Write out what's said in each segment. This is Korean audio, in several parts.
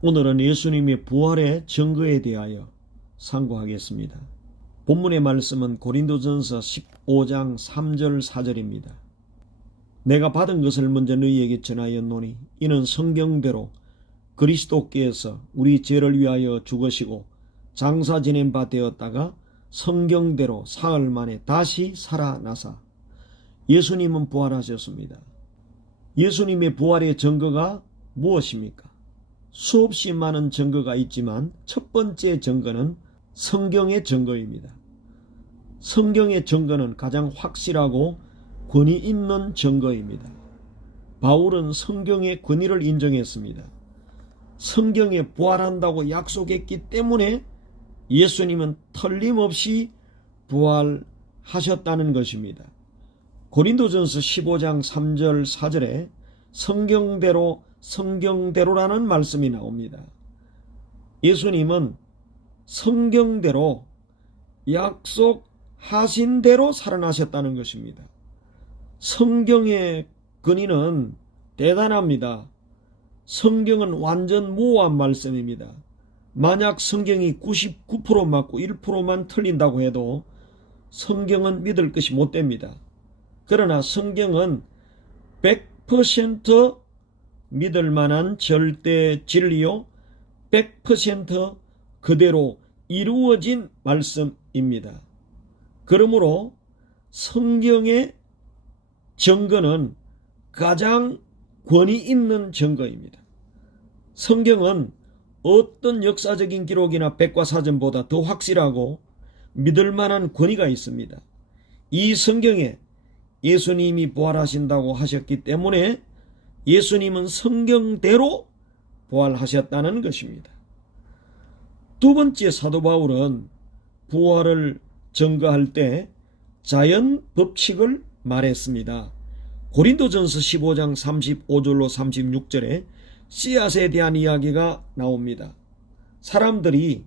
오늘은 예수님의 부활의 증거에 대하여 상고하겠습니다. 본문의 말씀은 고린도전서 15장 3절 4절입니다. 내가 받은 것을 먼저 너희에게 전하였노니 이는 성경대로 그리스도께서 우리 죄를 위하여 죽으시고 장사 지낸 바 되었다가 성경대로 사흘 만에 다시 살아나사. 예수님은 부활하셨습니다. 예수님의 부활의 증거가 무엇입니까? 수없이 많은 증거가 있지만 첫 번째 증거는 성경의 증거입니다. 성경의 증거는 가장 확실하고 권위 있는 증거입니다. 바울은 성경의 권위를 인정했습니다. 성경에 부활한다고 약속했기 때문에 예수님은 틀림없이 부활하셨다는 것입니다. 고린도전서 15장 3절 4절에 성경대로라는 말씀이 나옵니다. 예수님은 성경대로 약속하신 대로 살아나셨다는 것입니다. 성경의 근위는 대단합니다. 성경은 완전 모호한 말씀입니다. 만약 성경이 99% 맞고 1%만 틀린다고 해도 성경은 믿을 것이 못 됩니다. 그러나 성경은 100% 믿을 만한 절대 진리요, 100% 그대로 이루어진 말씀입니다. 그러므로 성경의 증거는 가장 권위 있는 증거입니다. 성경은 어떤 역사적인 기록이나 백과사전보다 더 확실하고 믿을 만한 권위가 있습니다. 이 성경에 예수님이 부활하신다고 하셨기 때문에 예수님은 성경대로 부활하셨다는 것입니다. 두 번째, 사도 바울은 부활을 증거할 때 자연 법칙을 말했습니다. 고린도전서 15장 35절로 36절에 씨앗에 대한 이야기가 나옵니다. 사람이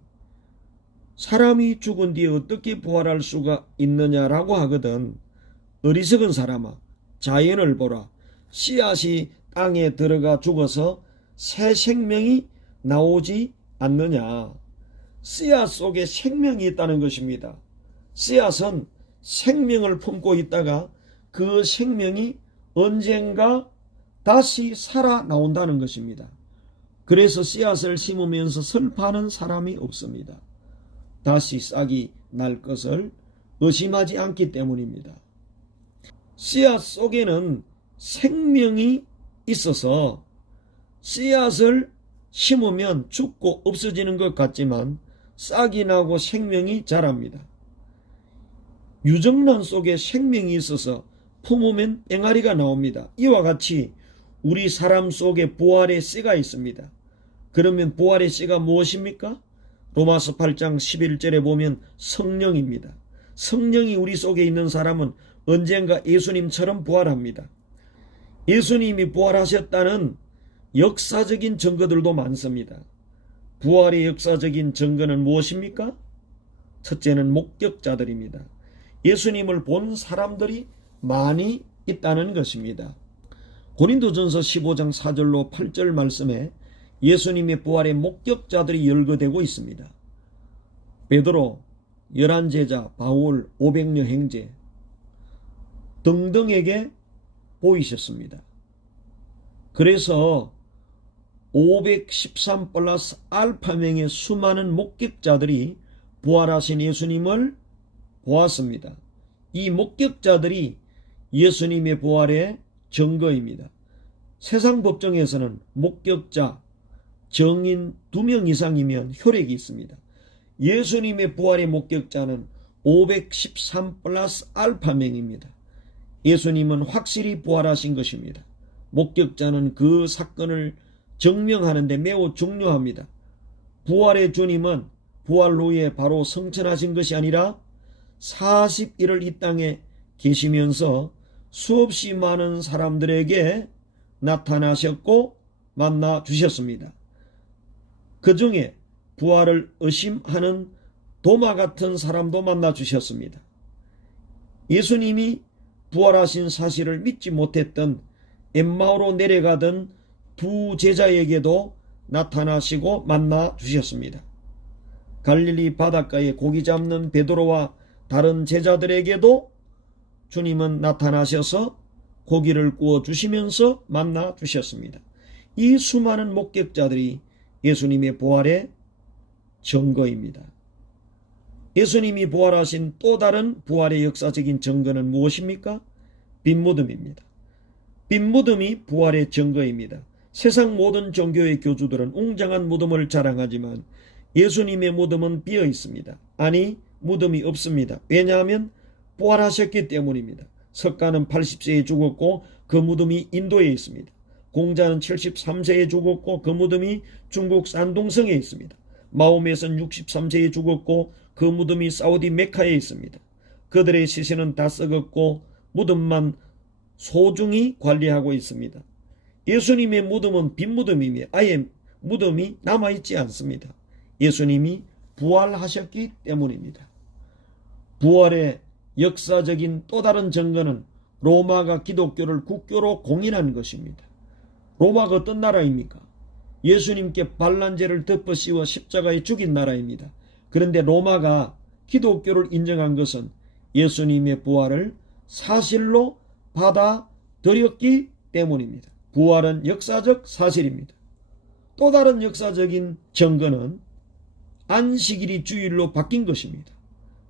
죽은 뒤에 어떻게 부활할 수가 있느냐라고 하거든. 어리석은 사람아, 자연을 보라. 씨앗이 땅에 들어가 죽어서 새 생명이 나오지 않느냐. 씨앗 속에 생명이 있다는 것입니다. 씨앗은 생명을 품고 있다가 그 생명이 언젠가 다시 살아나온다는 것입니다. 그래서 씨앗을 심으면서 슬퍼하는 사람이 없습니다. 다시 싹이 날 것을 의심하지 않기 때문입니다. 씨앗 속에는 생명이 있어서 씨앗을 심으면 죽고 없어지는 것 같지만 싹이 나고 생명이 자랍니다. 유정란 속에 생명이 있어서 품으면 뺑아리가 나옵니다. 이와 같이 우리 사람 속에 부활의 씨가 있습니다. 그러면 부활의 씨가 무엇입니까? 로마서 8장 11절에 보면 성령입니다. 성령이 우리 속에 있는 사람은 언젠가 예수님처럼 부활합니다. 예수님이 부활하셨다는 역사적인 증거들도 많습니다. 부활의 역사적인 증거는 무엇입니까? 첫째는 목격자들입니다. 예수님을 본 사람들이 많이 있다는 것입니다. 고린도전서 15장 4절로 8절 말씀에 예수님의 부활의 목격자들이 열거되고 있습니다. 베드로, 11제자, 바울, 500여 형제 등등에게 보이셨습니다. 그래서 513 플러스 알파명의 수많은 목격자들이 부활하신 예수님을 보았습니다. 이 목격자들이 예수님의 부활의 증거입니다. 세상 법정에서는 목격자, 정인 2명 이상이면 효력이 있습니다. 예수님의 부활의 목격자는 513 플러스 알파명입니다. 예수님은 확실히 부활하신 것입니다. 목격자는 그 사건을 증명하는 데 매우 중요합니다. 부활의 주님은 부활 후에 바로 성천하신 것이 아니라 40일을 이 땅에 계시면서 수없이 많은 사람들에게 나타나셨고 만나 주셨습니다. 그 중에 부활을 의심하는 도마 같은 사람도 만나 주셨습니다. 예수님이 부활하신 사실을 믿지 못했던 엠마오로 내려가던 두 제자에게도 나타나시고 만나 주셨습니다. 갈릴리 바닷가에 고기 잡는 베드로와 다른 제자들에게도 주님은 나타나셔서 고기를 구워 주시면서 만나 주셨습니다. 이 수많은 목격자들이 예수님의 부활의 증거입니다. 예수님이 부활하신 또 다른 부활의 역사적인 증거는 무엇입니까? 빈무덤입니다. 빈무덤이 부활의 증거입니다. 세상 모든 종교의 교주들은 웅장한 무덤을 자랑하지만 예수님의 무덤은 비어 있습니다. 아니, 무덤이 없습니다. 왜냐하면 부활하셨기 때문입니다. 석가는 80세에 죽었고 그 무덤이 인도에 있습니다. 공자는 73세에 죽었고 그 무덤이 중국 산둥성에 있습니다. 마호메는 63세에 죽었고 그 무덤이 사우디 메카에 있습니다. 그들의 시신은 다 썩었고 무덤만 소중히 관리하고 있습니다. 예수님의 무덤은 빈 무덤이며 아예 무덤이 남아있지 않습니다. 예수님이 부활하셨기 때문입니다. 부활의 역사적인 또 다른 증거는 로마가 기독교를 국교로 공인한 것입니다. 로마가 어떤 나라입니까? 예수님께 반란죄를 덮어 씌워 십자가에 죽인 나라입니다. 그런데 로마가 기독교를 인정한 것은 예수님의 부활을 사실로 받아들였기 때문입니다. 부활은 역사적 사실입니다. 또 다른 역사적인 증거는 안식일이 주일로 바뀐 것입니다.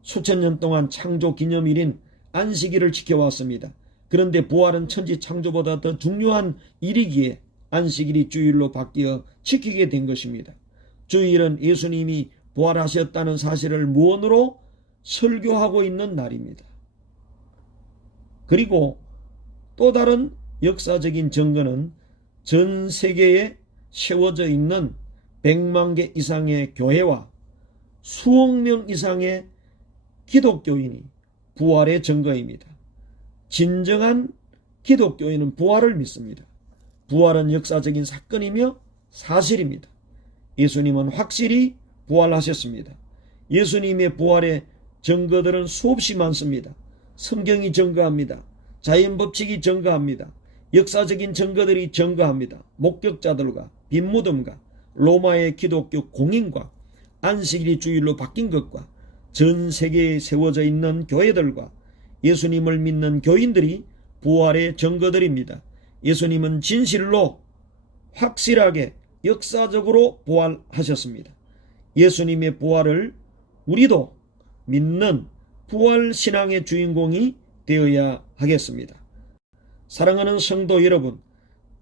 수천 년 동안 창조 기념일인 안식일을 지켜왔습니다. 그런데 부활은 천지 창조보다 더 중요한 일이기에 안식일이 주일로 바뀌어 지키게 된 것입니다. 주일은 예수님이 부활하셨다는 사실을 무언으로 설교하고 있는 날입니다. 그리고 또 다른 역사적인 증거는 전 세계에 세워져 있는 100만 개 이상의 교회와 수억 명 이상의 기독교인이 부활의 증거입니다. 진정한 기독교인은 부활을 믿습니다. 부활은 역사적인 사건이며 사실입니다. 예수님은 확실히 부활하셨습니다. 예수님의 부활의 증거들은 수없이 많습니다. 성경이 증거합니다. 자연법칙이 증거합니다. 역사적인 증거들이 증거합니다. 목격자들과 빈무덤과 로마의 기독교 공인과 안식일이 주일로 바뀐 것과 전 세계에 세워져 있는 교회들과 예수님을 믿는 교인들이 부활의 증거들입니다. 예수님은 진실로 확실하게 역사적으로 부활하셨습니다. 예수님의 부활을 우리도 믿는 부활신앙의 주인공이 되어야 하겠습니다. 사랑하는 성도 여러분,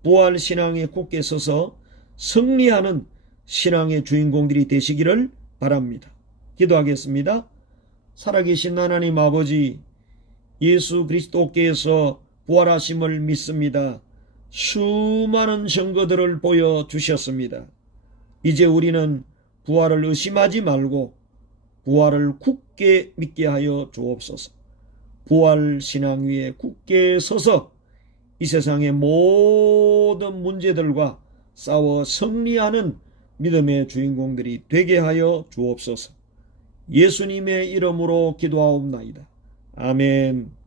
부활신앙에 굳게 서서 승리하는 신앙의 주인공들이 되시기를 바랍니다. 기도하겠습니다. 살아계신 하나님 아버지, 예수 그리스도께서 부활하심을 믿습니다. 수많은 증거들을 보여주셨습니다. 이제 우리는 부활을 의심하지 말고 부활을 굳게 믿게 하여 주옵소서. 부활신앙 위에 굳게 서서 이 세상의 모든 문제들과 싸워 승리하는 믿음의 주인공들이 되게 하여 주옵소서. 예수님의 이름으로 기도하옵나이다. 아멘.